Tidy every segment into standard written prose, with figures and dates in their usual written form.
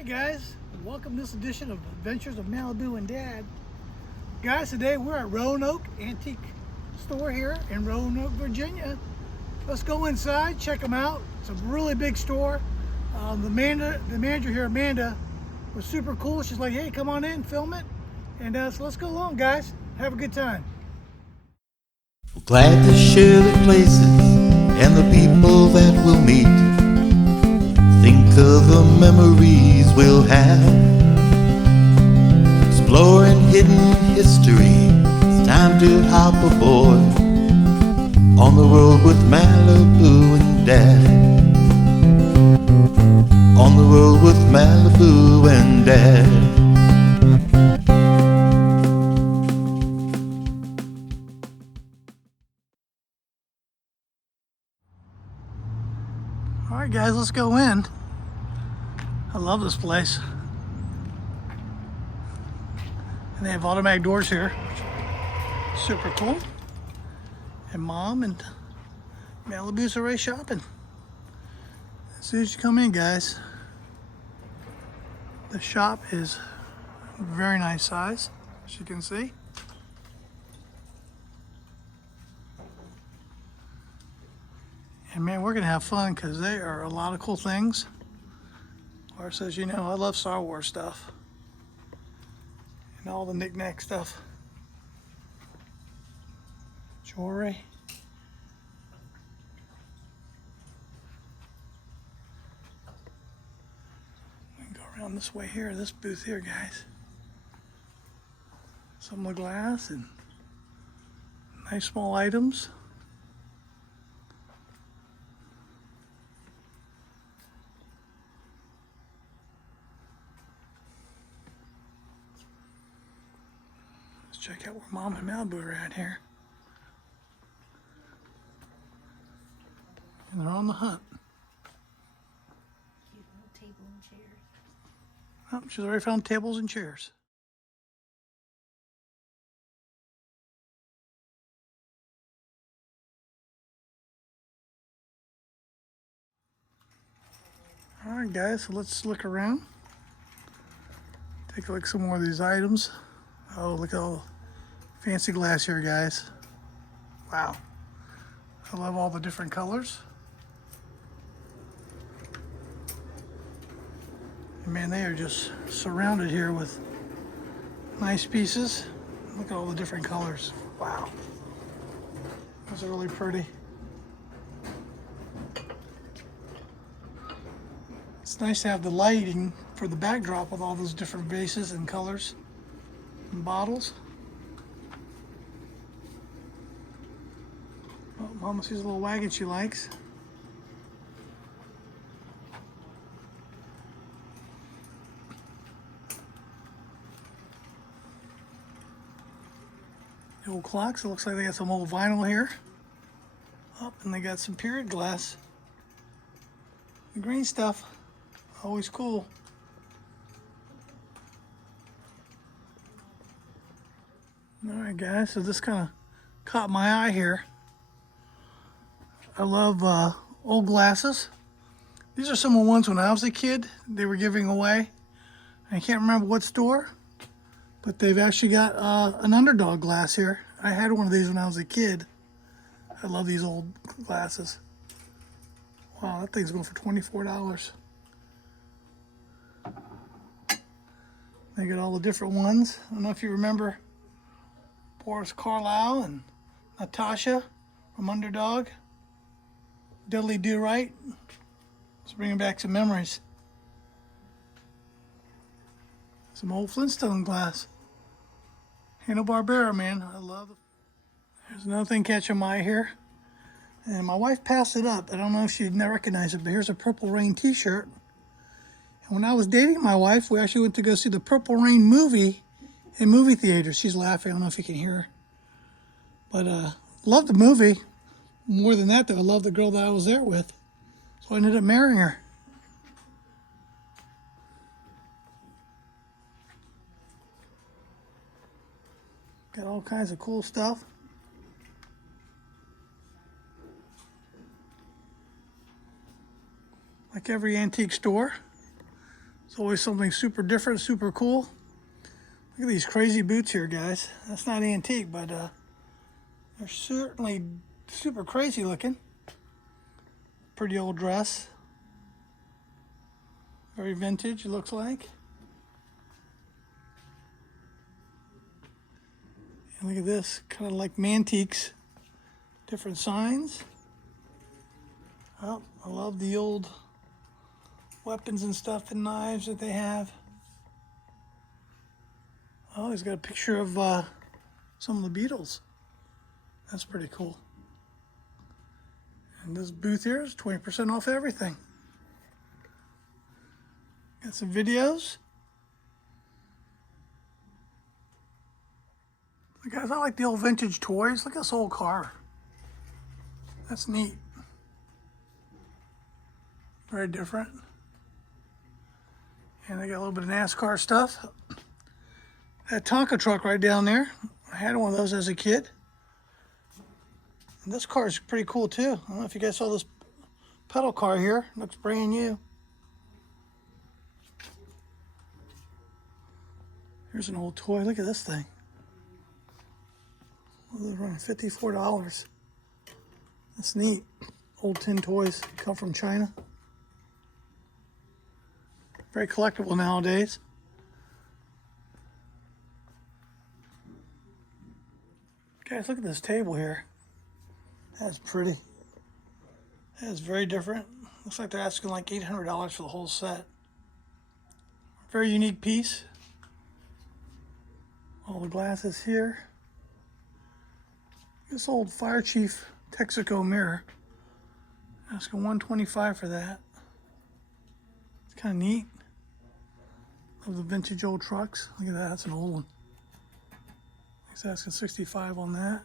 Hey guys, welcome to this edition of Adventures of Malibu and Dad. Guys, today we're at Roanoke Antique Store here in Roanoke, Virginia. Let's go inside, check them out. It's a really big store. The manager here, Amanda, was super cool. She's like, hey, come on in, film it. And so let's go along, guys. Have a good time. We're glad to share the places and the people that we'll meet. Think of the memories we'll have, exploring hidden history. It's time to hop aboard on the road with Malibu and Dad. On the road with Malibu and Dad. All right, guys, let's go in. I love this place. And they have automatic doors here. Super cool. And Mom and Malibu's already shopping. As soon as you come in, guys, the shop is very nice size, as you can see. And man, we're gonna have fun because there are a lot of cool things. Of course, as you know, I love Star Wars stuff and all the knick-knack stuff. Jewelry. We can go around this way here, this booth here, guys. Some of the glass and nice small items. Check out where Mom and Malibu are at here. And they're on the hunt. Cute little table and chairs. Oh, she's already found tables and chairs. All right, guys, so let's look around. Take a look at some more of these items. Oh, look at all the fancy glass here, guys. Wow. I love all the different colors. And man, they are just surrounded here with nice pieces. Look at all the different colors. Wow. Those are really pretty. It's nice to have the lighting for the backdrop with all those different vases and colors and bottles. Oh, Mama sees a little wagon she likes. The old clocks, it looks like they got some old vinyl here. Oh, and they got some period glass. The green stuff, always cool. All right, guys, so this kind of caught my eye here. I love old glasses. These are some of the ones when I was a kid they were giving away. I can't remember what store, but they've actually got an Underdog glass here. I had one of these when I was a kid. I love these old glasses. Wow, that thing's going for $24. They got all the different ones. I don't know if you remember Boris Carlisle and Natasha from Underdog. Dudley Do Right. Let's bring back some memories. Some old Flintstone glass. Hanna-Barbera, man. I love it. There's another thing catching my eye here. And my wife passed it up. I don't know if she'd recognize it, but here's a Purple Rain t-shirt. And when I was dating my wife, we actually went to go see the Purple Rain movie in movie theaters. She's laughing. I don't know if you can hear her. But loved the movie. More than that, though, I love the girl that I was there with. So I ended up marrying her. Got all kinds of cool stuff. Like every antique store, It's always something super different, super cool. Look at these crazy boots here, guys. That's not antique, but they're certainly super crazy looking. Pretty old dress. Very vintage, it looks like. And look at this, kind of like mantiques. Different signs. Oh, I love the old weapons and stuff and knives that they have. Oh, he's got a picture of some of the Beatles. That's pretty cool. And this booth here is 20% off everything. Got some videos. Guys, I like the old vintage toys. Look at this old car. That's neat. Very different. And they got a little bit of NASCAR stuff. That Tonka truck right down there. I had one of those as a kid. And this car is pretty cool too. I don't know if you guys saw this pedal car here. Looks brand new. Here's an old toy. Look at this thing. Well, they're running $54. That's neat. Old tin toys come from China. Very collectible nowadays. Guys, look at this table here. That's pretty. That is very different. Looks like they're asking like $800 for the whole set. Very unique piece. All the glasses here. This old Fire Chief Texaco mirror. Asking $125 for that. It's kind of neat. Love the vintage old trucks. Look at that, that's an old one. He's asking $65 on that.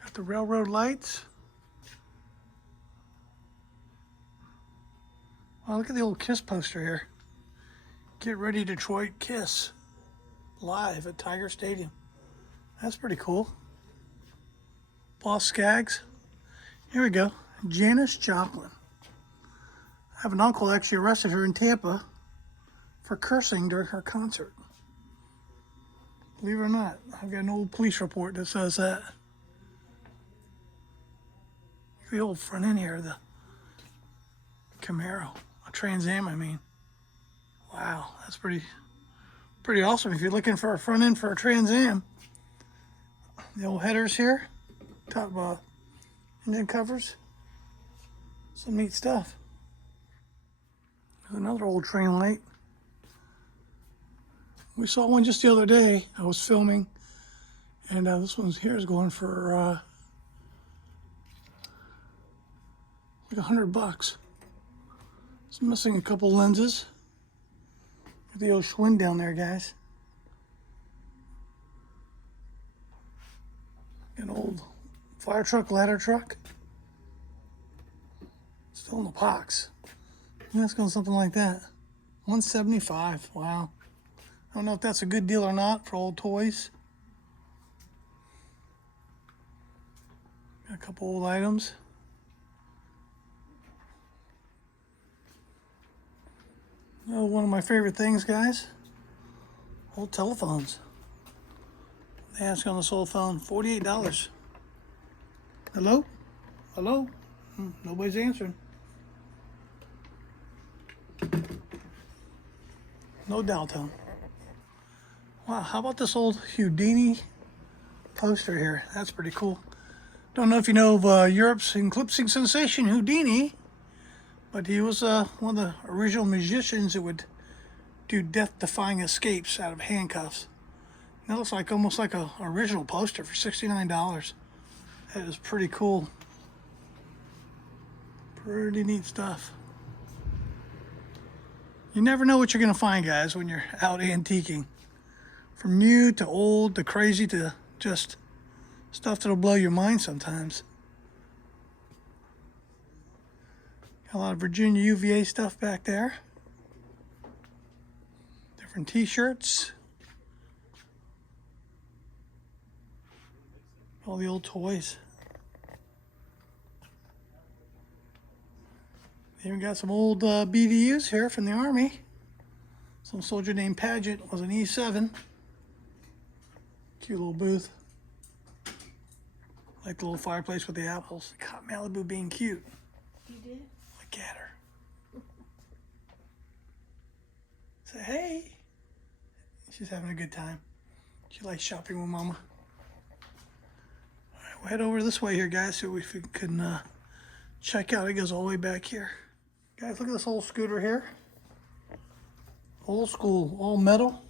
Got the railroad lights. Wow, look at the old Kiss poster here. Get ready, Detroit, Kiss. Live at Tiger Stadium. That's pretty cool. Boss Skaggs. Here we go. Janis Joplin. I have an uncle actually arrested her in Tampa for cursing during her concert. Believe it or not, I've got an old police report that says that. The old front end here, the Camaro, a Trans Am, I mean. Wow, that's pretty awesome if you're looking for a front end for a Trans Am. The old headers here, top engine covers. Some neat stuff. There's another old train light. We saw one just the other day. I was filming, and this one's here is going for like $100. It's missing a couple lenses. Got the old Schwinn down there, guys. An old fire truck, ladder truck. Still in the box. That's going something like that. $175. Wow. I don't know if that's a good deal or not for old toys. Got a couple old items. Oh, one of my favorite things, guys. Old telephones. They ask on this old phone, $48. Hello? Hello? Nobody's answering. No dial tone. Wow, how about this old Houdini poster here? That's pretty cool. Don't know if you know of Europe's eclipsing sensation Houdini, but he was one of the original magicians that would do death-defying escapes out of handcuffs. And that looks like almost like a original poster for $69. That is pretty cool. Pretty neat stuff. You never know what you're going to find, guys, when you're out antiquing. From new to old to crazy to just stuff that'll blow your mind sometimes. Got a lot of Virginia UVA stuff back there. Different t-shirts. All the old toys. Even got some old BDUs here from the Army. Some soldier named Paget was an E7. Cute little booth. Like the little fireplace with the apples. Caught Malibu being cute. You did? Look at her. Say hey. She's having a good time. She likes shopping with Mama. All right, we'll head over this way here, guys, so if we can check out. It goes all the way back here. Guys, look at this old scooter here. Old school, all metal.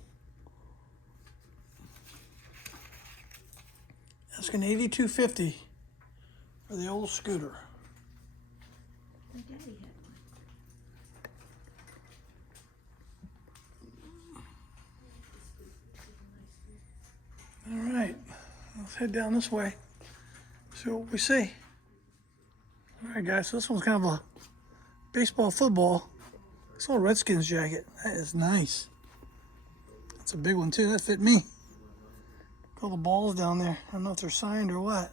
Asking $82.50 for the old scooter. My daddy had one. All right, let's head down this way. See what we see. All right, guys, so this one's kind of a baseball, football. It's a little Redskins jacket. That is nice. That's a big one, too. That fit me. Look at all the balls down there. I don't know if they're signed or what.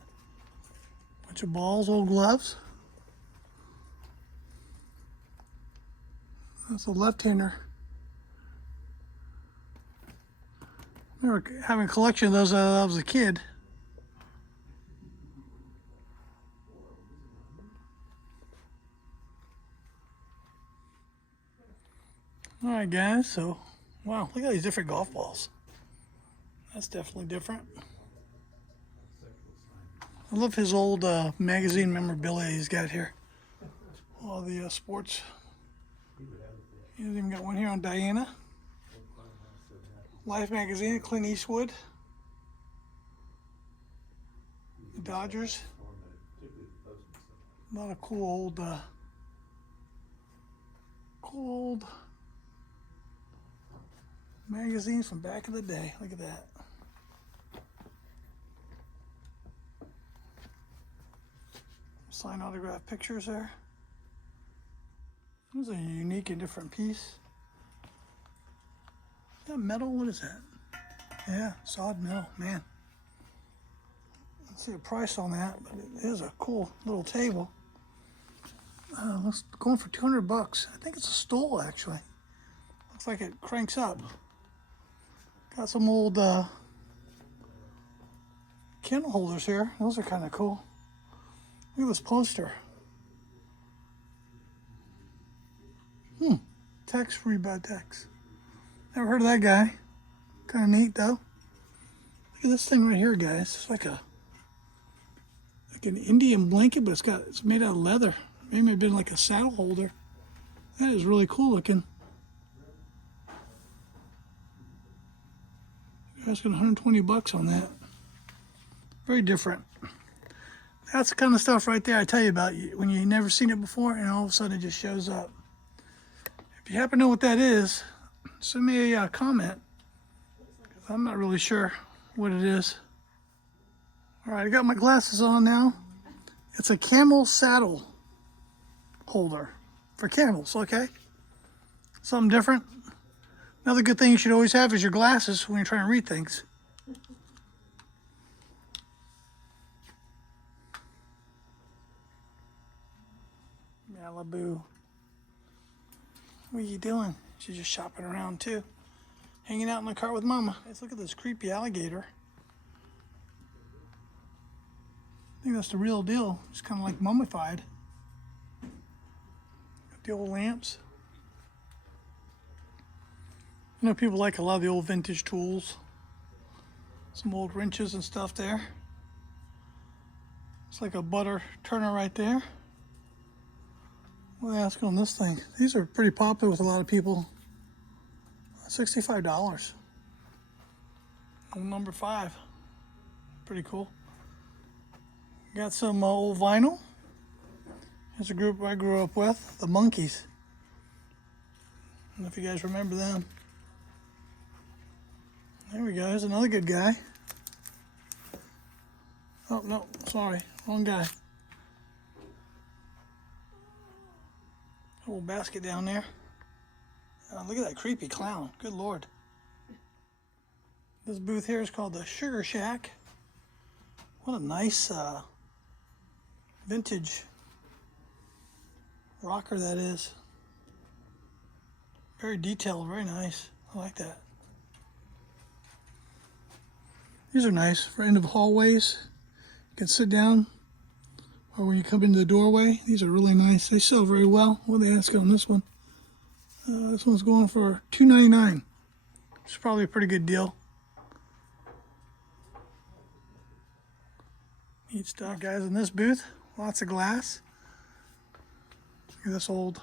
Bunch of balls, old gloves. That's a left-hander. I remember having a collection of those when I was a kid. All right, guys, so, wow, look at these different golf balls. That's definitely different. I love his old magazine memorabilia he's got here. All the sports. He's even got one here on Diana. Life magazine, Clint Eastwood. The Dodgers. A lot of cool old magazines from back in the day. Look at that. Signed autograph pictures there. This is a unique and different piece. Is that metal? What is that? Yeah, solid metal, man. Let's see a price on that, but it is a cool little table. Let's going for $200. I think it's a stool actually. Looks like it cranks up. Got some old candle holders here. Those are kind of cool. Look at this poster. Tex Rebad Tex. Never heard of that guy. Kind of neat though. Look at this thing right here, guys. It's like an Indian blanket, but it's made out of leather. Maybe it's been like a saddle holder. That is really cool looking. You're asking $120 on that. Very different. That's the kind of stuff right there I tell you about when you've never seen it before and all of a sudden it just shows up. If you happen to know what that is, send me a comment. I'm not really sure what it is. All right, I got my glasses on now. It's a camel saddle holder for camels, okay? Something different. Another good thing you should always have is your glasses when you're trying to read things. Malibu. What are you doing? She's just shopping around too. Hanging out in the car with Mama. Let's look at this creepy alligator. I think that's the real deal. It's kind of like mummified. Got the old lamps. You know, people like a lot of the old vintage tools. Some old wrenches and stuff there. It's like a butter turner right there. What are they asking on this thing? These are pretty popular with a lot of people. $65. Old number 5. Pretty cool. Got some old vinyl. Here's a group I grew up with, the Monkees. I don't know if you guys remember them. There we go, there's another good guy. Oh, no, sorry, wrong guy. Old basket down there. Look at that creepy clown, good Lord. This booth here is called the Sugar Shack. What a nice vintage rocker that is. Very detailed, very nice. I like that. These are nice for end of hallways. You can sit down, or when you come into the doorway. These are really nice. They sell very well. What are they asking on this one? This one's going for $2.99. Which is probably a pretty good deal. Neat stuff, guys. In this booth, lots of glass. Look at this old.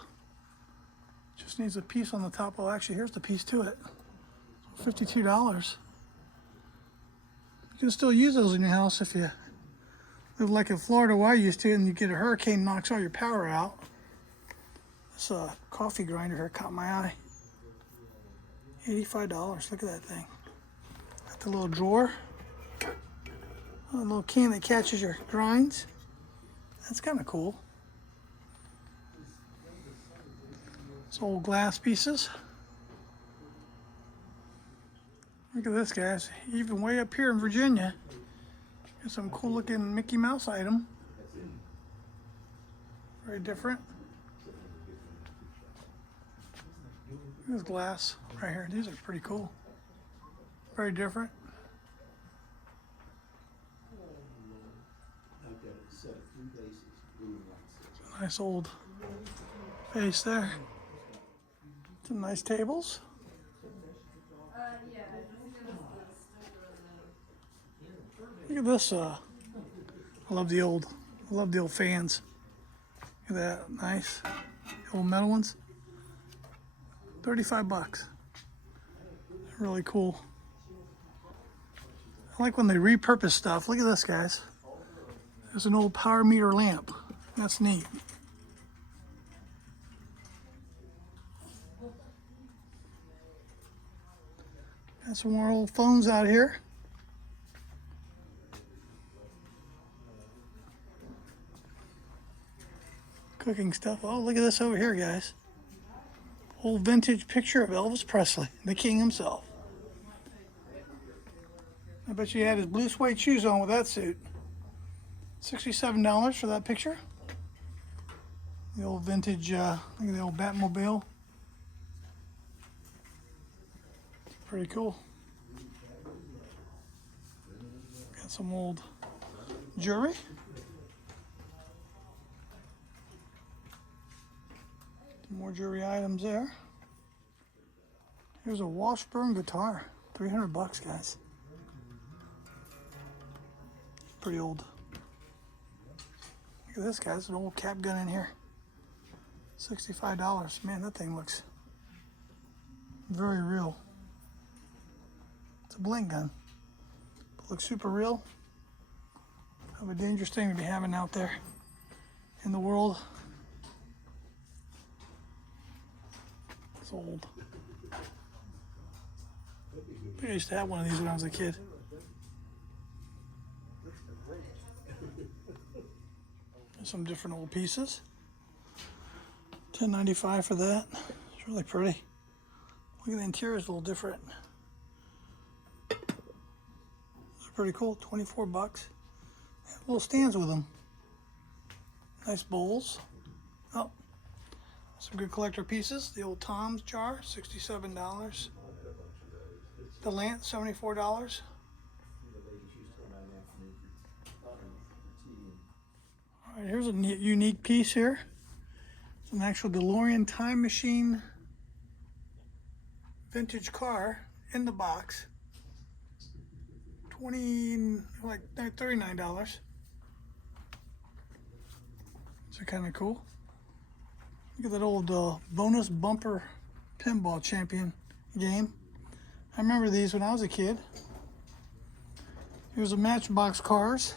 Just needs a piece on the top. Oh, actually, here's the piece to it. $52. You can still use those in your house if you live like in Florida where I used to, and you get a hurricane, knocks all your power out. This coffee grinder here caught my eye. $85. Look at that thing. Got the little drawer. A little can that catches your grinds. That's kind of cool. It's old glass pieces. Look at this, guys. Even way up here in Virginia, got some cool looking Mickey Mouse item. Very different. There's glass right here. These are pretty cool. Very different. Nice old face there. Some nice tables. Look at this. I love the old fans. Look at that, nice. Old metal ones. $35. Really cool. I like when they repurpose stuff. Look at this, guys. There's an old power meter lamp. That's neat. Got some more old phones out here. Cooking stuff. Oh, look at this over here, guys. Old vintage picture of Elvis Presley, the king himself. I bet you he had his blue suede shoes on with that suit. $67 for that picture. The old vintage, look at the old Batmobile. Pretty cool. Got some old jewelry. Some more jewelry items there. Here's a Washburn guitar. $300, guys. Pretty old. Look at this, guys. An old cap gun in here. $65. Man, that thing looks very real. It's a bling gun. It looks super real. Kind of a dangerous thing to be having out there in the world. It's old. I used to have one of these when I was a kid. There's some different old pieces. $10.95 for that. It's really pretty. Look at the interior, it's a little different. It's pretty cool. $24. They have little stands with them. Nice bowls. Oh, some good collector pieces. The old Tom's jar, $67. The lance, $74. All right, here's a unique piece here. It's an actual DeLorean time machine vintage car in the box. $39. So kind of cool. Look at that old bonus bumper pinball champion game. I remember these when I was a kid. Here's a Matchbox cars.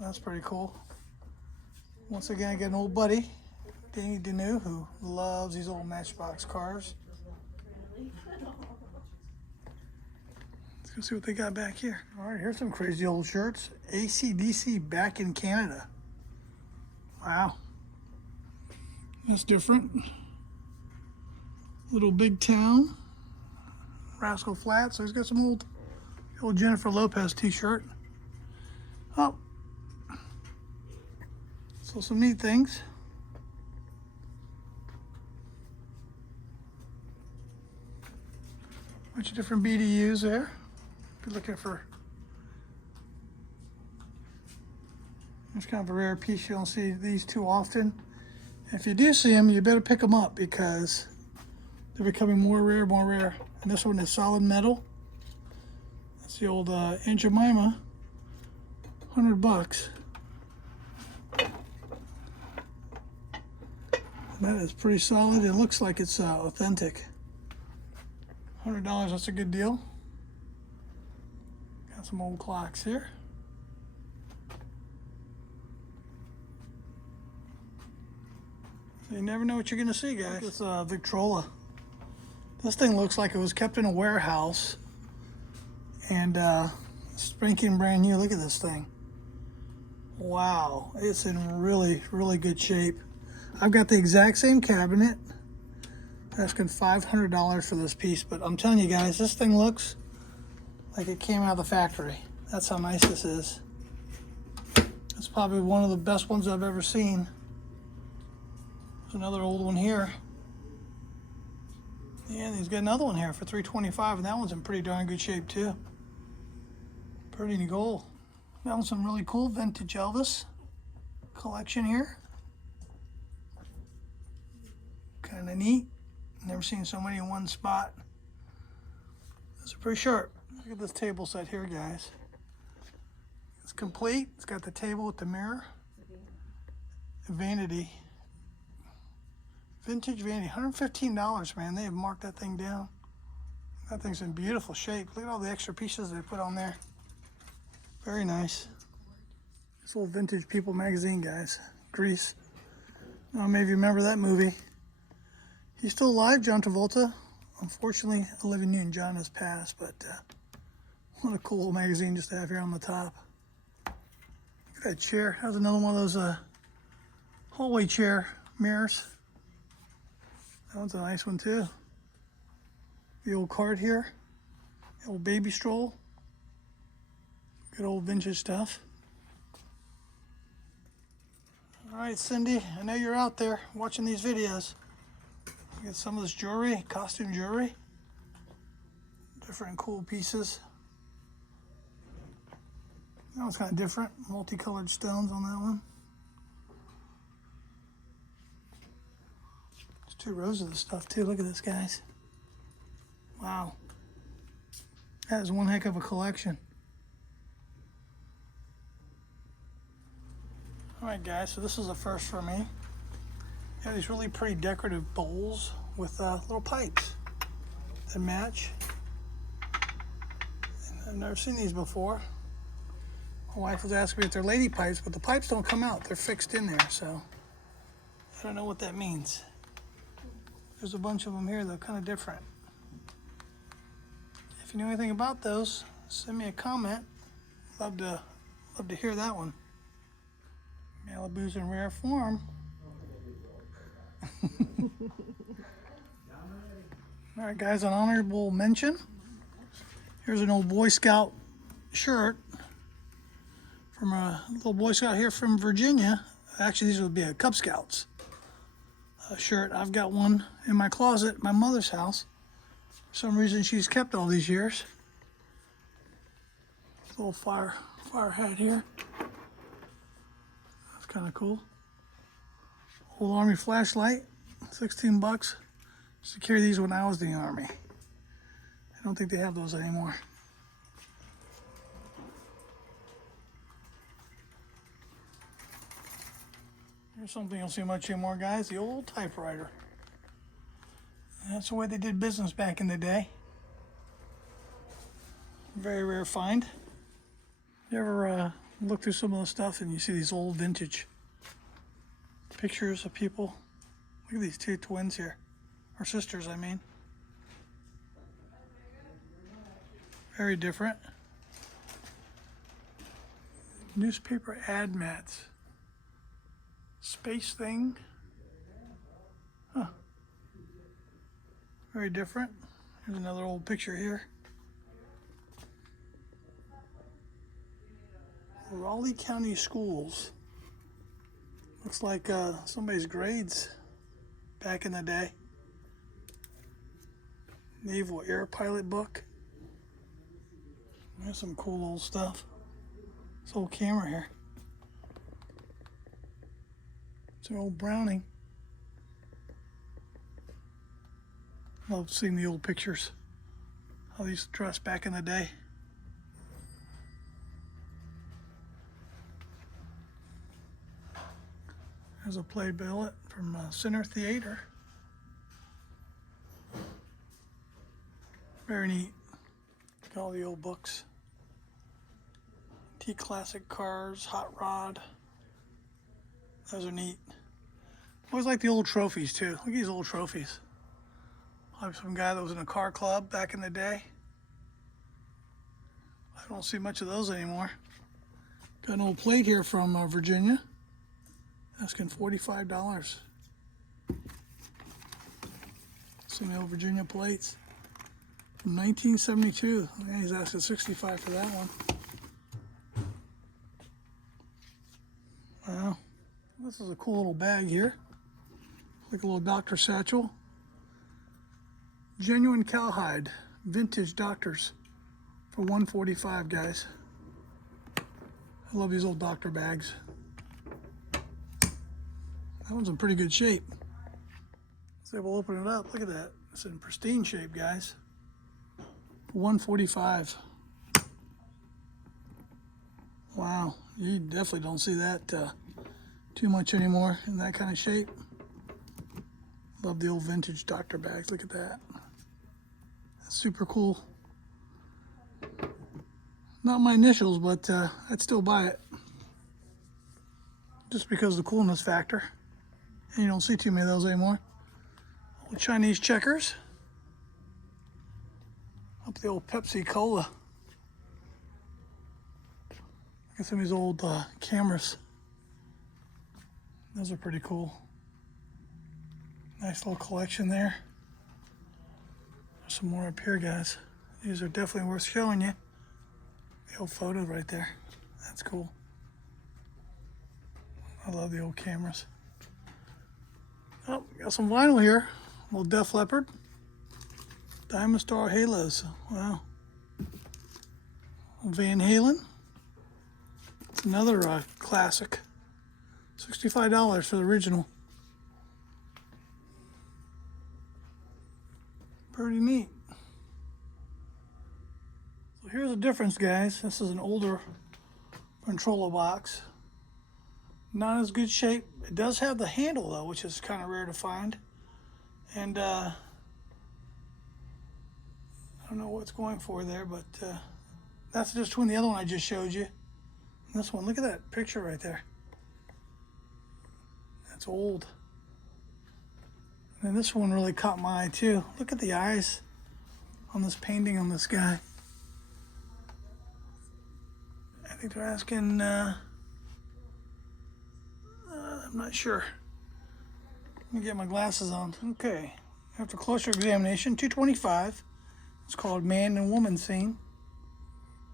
That's pretty cool. Once again, I got an old buddy, Danny Deneau, who loves these old Matchbox cars. Let's go see what they got back here. All right, here's some crazy old shirts. AC/DC back in Canada. Wow. That's different. Little Big Town. Rascal Flatts. So he's got some old Jennifer Lopez t-shirt. Oh. So some neat things. Bunch of different BDUs there. If you're looking for, it's kind of a rare piece. You don't see these too often. If you do see them, you better pick them up because they're becoming more rare, more rare. And this one is solid metal. That's the old Aunt Jemima, $100. That is pretty solid. It looks like it's authentic. $100, that's a good deal. Got some old clocks here. So you never know what you're gonna see, guys. It's Victrola. This thing looks like it was kept in a warehouse and spanking brand new. Look at this thing. Wow, it's in really, really good shape. I've got the exact same cabinet. Asking $500 for this piece, but I'm telling you guys, this thing looks like it came out of the factory. That's how nice this is. It's probably one of the best ones I've ever seen. There's another old one here. Yeah, he's got another one here for $325, and that one's in pretty darn good shape too. Pretty cool. That one's some really cool vintage Elvis collection here. Kind of neat. Never seen so many in one spot. Those are pretty sharp. Look at this table set here, guys. It's complete. It's got the table with the mirror. Vanity. Vintage vanity. $115, man. They have marked that thing down. That thing's in beautiful shape. Look at all the extra pieces they put on there. Very nice. This old Vintage People magazine, guys. Grease. I don't know, maybe you remember that movie. He's still alive, John Travolta. Unfortunately, Olivia Newton-John has passed, but what a cool magazine just to have here on the top. Look at that chair. That was another one of those hallway chair mirrors. That one's a nice one too. The old card here. The old baby stroll. Good old vintage stuff. All right, Cindy, I know you're out there watching these videos. Get some of this jewelry, costume jewelry. Different cool pieces. That one's kind of different. Multicolored stones on that one. There's 2 rows of this stuff too. Look at this, guys. Wow. That is one heck of a collection. All right, guys, so this is a first for me. Yeah, these really pretty decorative bowls with little pipes that match. And I've never seen these before. My wife was asking me if they're lady pipes, but the pipes don't come out. They're fixed in there, so I don't know what that means. There's a bunch of them here that are kind of different. If you know anything about those, send me a comment. Love to hear that one. Malibu's in rare form. All right, guys, an honorable mention. Here's an old Boy Scout shirt from a little Boy Scout here from Virginia. Actually, these would be a Cub Scouts shirt. I've got one in my closet at my mother's house. For some reason, she's kept all these years. Little fire hat here. That's kind of cool. Old Army flashlight, $16. Used to carry these when I was in the Army. I don't think they have those anymore. Here's something you'll see much anymore, guys. The old typewriter. That's the way they did business back in the day. Very rare find. You ever look through some of the stuff and you see these old vintage pictures of people? Look at these 2 twins here. Or sisters, I mean. Very different. Newspaper ad mats. Space thing. Huh. Very different. Here's another old picture here. Raleigh County Schools. Looks like somebody's grades back in the day. Naval Air Pilot book. There's some cool old stuff. This old camera here. It's an old Browning. Love seeing the old pictures. How they used to dress back in the day. There's a play billet from Center Theater. Very neat. Look at all the old books. T Classic Cars, Hot Rod. Those are neat. Always like the old trophies too. Look at these old trophies. Probably some guy that was in a car club back in the day. I don't see much of those anymore. Got an old plate here from Virginia. Asking $45. Some old Virginia plates from 1972. Yeah, he's asking $65 for that one. Wow. This is a cool little bag here. Like a little Dr. Satchel. Genuine cowhide. Vintage Doctors for $145, guys. I love these old doctor bags. That one's in pretty good shape. So we'll open it up. Look at that. It's in pristine shape, guys. $145. Wow, you definitely don't see that too much anymore in that kind of shape. Love the old vintage doctor bags. Look at that. That's super cool. Not my initials, but I'd still buy it. Just because of the coolness factor. And you don't see too many of those anymore. Old Chinese checkers. Up the old Pepsi Cola. Look at some of these old cameras. Those are pretty cool. Nice little collection there. There's some more up here, guys. These are definitely worth showing you. The old photo right there. That's cool. I love the old cameras. Oh, got some vinyl here. A little Def Leppard. Diamond Star Halos. Wow. Van Halen. It's another classic. $65 for the original. Pretty neat. So here's the difference, guys. This is an older controller box. Not as good shape. It does have the handle though, which is kind of rare to find. And I don't know what's going for there, but that's just between the other one I just showed you and this one. Look at that picture right there. That's old. And this one really caught my eye too. Look at the eyes on this painting on this guy. I think they're asking, I'm not sure. Let me get my glasses on. Okay, after closer examination, $225. It's called Man and Woman Scene.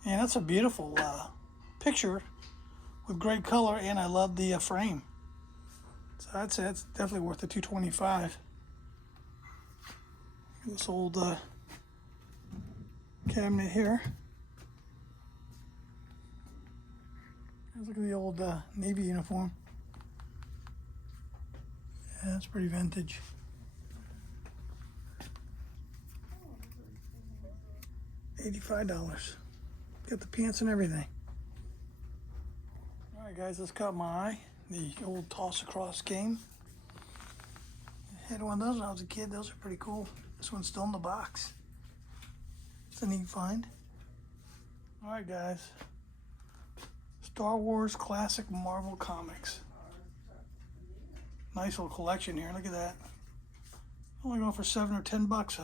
And that's a beautiful picture with great color, and I love the frame. So I'd say it's definitely worth the $225. This old cabinet here. Look at the old Navy uniform. Yeah, that's pretty vintage. $85. Got the pants and everything. Alright guys, this caught my eye. The old toss across game. I had one of those when I was a kid. Those are pretty cool. This one's still in the box. It's a neat find. Alright guys. Star Wars Classic Marvel Comics. Nice little collection here. Look at that. Only going for $7 or $10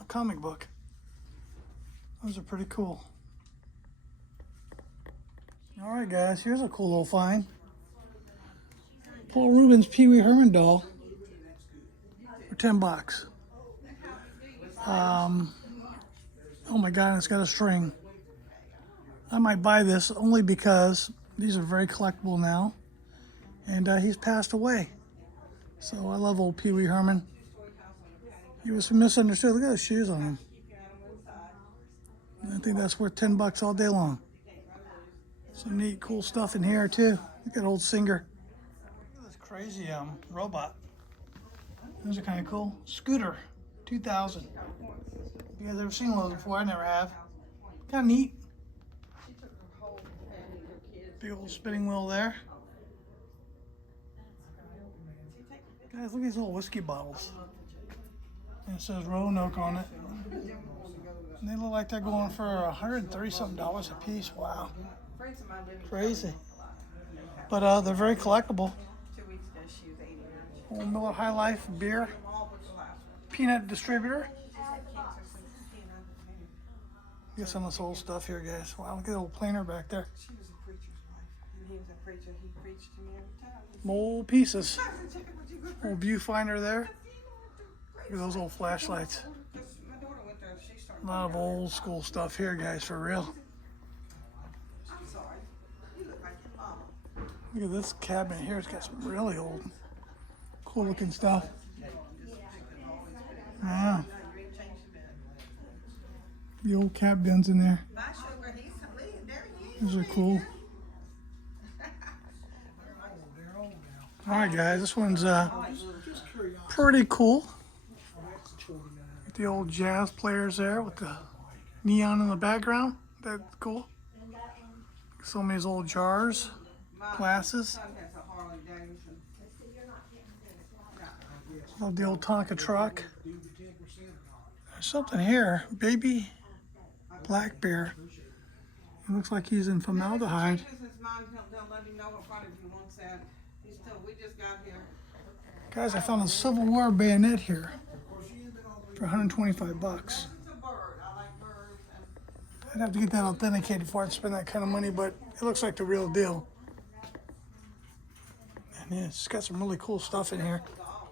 a comic book. Those are pretty cool. Alright guys, here's a cool little find. Paul Rubens Pee Wee Herman doll for $10. Oh my god, it's got a string. I might buy this only because these are very collectible now. and he's passed away. So I love old Pee Wee Herman. He was misunderstood. Look at those shoes on him. I think that's worth $10 all day long. Some neat, cool stuff in here too. Look at old Singer. Look at this crazy robot. Those are kind of cool. Scooter, 2000. You guys ever seen one of those before? I never have. Kind of neat. Big old spinning wheel there. Guys, look at these little whiskey bottles. And it says Roanoke on it. And they look like they're going for $130-something a piece. Wow. Crazy. But they're very collectible. Old Miller High Life beer. Peanut distributor. Get some of this old stuff here, guys. Wow, look at the old planer back there. She was a preacher's wife, and he was a preacher. He preached to me every time. Some old pieces. Old viewfinder there. Look at those old flashlights. My daughter went there, she started. A lot of old school stuff here, guys, for real. I'm sorry. You look like your mama. Look at this cabinet here. It's got some really old, cool looking stuff. Yeah. The old cap guns in there. My sugar, he's leaving. There he is. Those are cool. Alright guys, this one's pretty cool. Get the old jazz players there with the neon in the background. That's cool. Some of these old jars, glasses. Son has a Harley Davidson. Love the old Tonka truck. There's something here. Baby black bear. It looks like he's in formaldehyde. Changes his mind, he'll let him know what part of you wants that. He's still, we just got here. Guys, I found a Civil War bayonet here for $125. It's a bird. I like birds. And I'd have to get that authenticated before I'd spend that kind of money, but it looks like the real deal. And yeah, it's got some really cool stuff in here.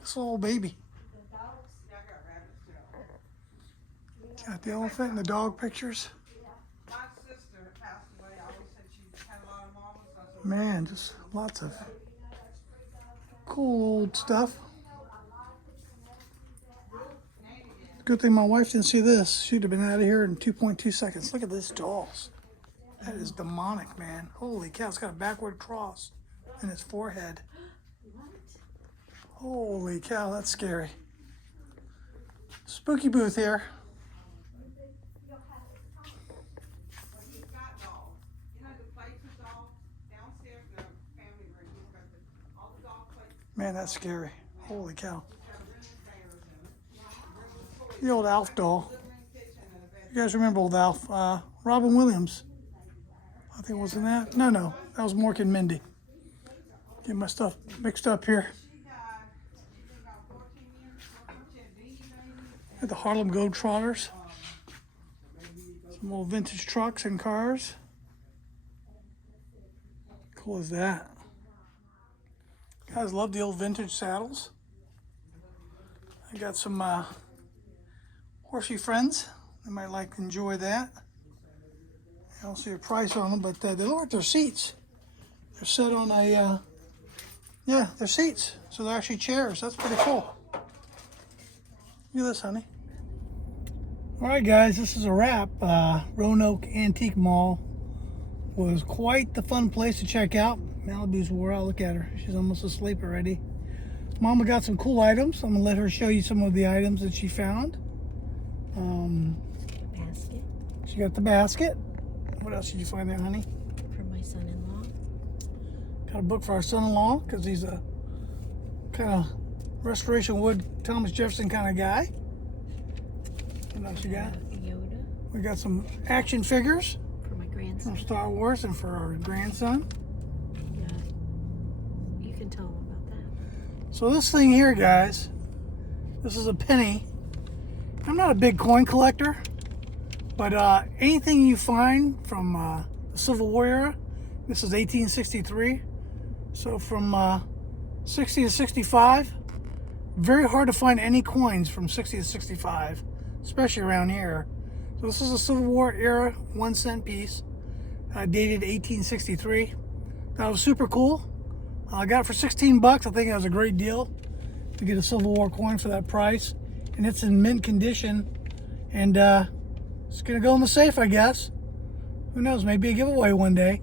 This little baby. yeah, I got rabbits too. Got the elephant and the dog pictures. My sister passed away. I always said she had a lot of marbles. I said, Man, just lots of cool old stuff. Good thing my wife didn't see this. She'd have been out of here in 2.2 seconds. Look at this dolls. That is demonic, man. Holy cow, it's got a backward cross in its forehead. Holy cow, that's scary. Spooky booth here. he's got dogs. You know the plates of dogs downstairs in the family room. He's got all the dog plates. Man, that's scary. Holy cow. He's got room with bears in it. Room with toys. The old Alf doll. Living kitchen and a bed. You guys remember old Alf? Robin Williams. I think wasn't that? No, that was Mork and Mindy. Get my stuff mixed up here. She died, she's been about 14 years. She had Dee baby. At the Harlem Globetrotters. Some old vintage trucks and cars. Cool as that. Guys love the old vintage saddles. I got some horsey friends. They might like to enjoy that. I don't see a price on them, but they look like they're seats. They're set on a, yeah, they're seats. So they're actually chairs. That's pretty cool. Look at this, honey. All right, guys, this is a wrap. Roanoke Antique Mall was quite the fun place to check out. Malibu's wore out. Look at her. She's almost asleep already. Mama got some cool items. I'm going to let her show you some of the items that she found. Basket She got the basket. What else did you find there, honey? for my son-in-law. Got a book for our son-in-law because he's a kind of Restoration Wood, Thomas Jefferson kind of guy. What else you got? Yoda We got some action figures for my grandson. from Star Wars and for our grandson. Yeah. You can tell him about that. So this thing here, guys, this is a penny. I'm not a big coin collector, but anything you find from the Civil War era, this is 1863, so from 60 to 65, very hard to find any coins from 60 to 65, especially around here. So this is a Civil War era 1 cent piece, dated 1863. That was super cool. I got it for 16 bucks. I think that was a great deal to get a Civil War coin for that price. And it's in mint condition. And it's going to go in the safe, I guess. Who knows, maybe a giveaway one day.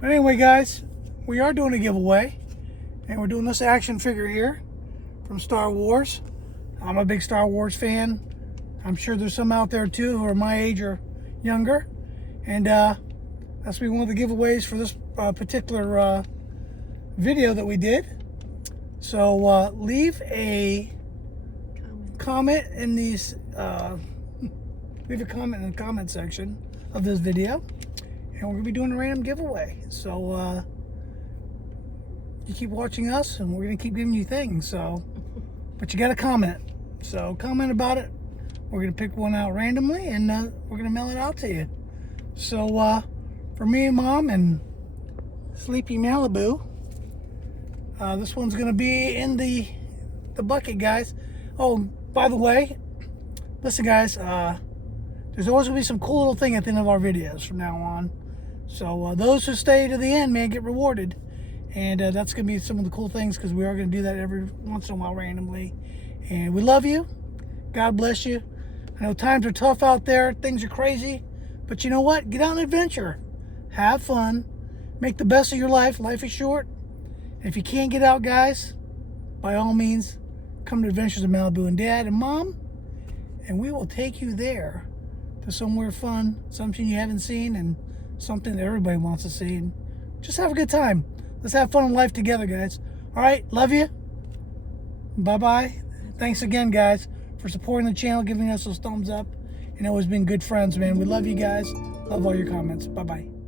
But anyway, guys, we are doing a giveaway. And we're doing this action figure here from Star Wars. I'm a big Star Wars fan. I'm sure there's some out there too who are my age or younger. And that's going to be one of the giveaways for this particular video that we did. So leave a comment in these leave a comment in the comment section of this video, and we're gonna be doing a random giveaway. So you keep watching us and we're gonna keep giving you things. So but you gotta comment, so comment about it. We're gonna pick one out randomly and we're gonna mail it out to you. So for me and Mom and Sleepy Malibu, this one's gonna be in the bucket, guys. Oh, by the way, listen, guys, there's always gonna be some cool little thing at the end of our videos from now on. So those who stay to the end, man, get rewarded. And that's gonna be some of the cool things, because we are gonna do that every once in a while randomly. And we love you. God bless you. I know times are tough out there, things are crazy, but you know what? Get out and adventure. Have fun. Make the best of your life. Life is short. And if you can't get out, guys, by all means, come to Adventures of Malibu and Dad and Mom, and we will take you there to somewhere fun, something you haven't seen, and something that everybody wants to see. And just have a good time. Let's have fun in life together, guys. All right, love you. Bye-bye. Thanks again, guys, for supporting the channel, giving us those thumbs up, and always being good friends, man. We love you guys. Love all your comments. Bye-bye.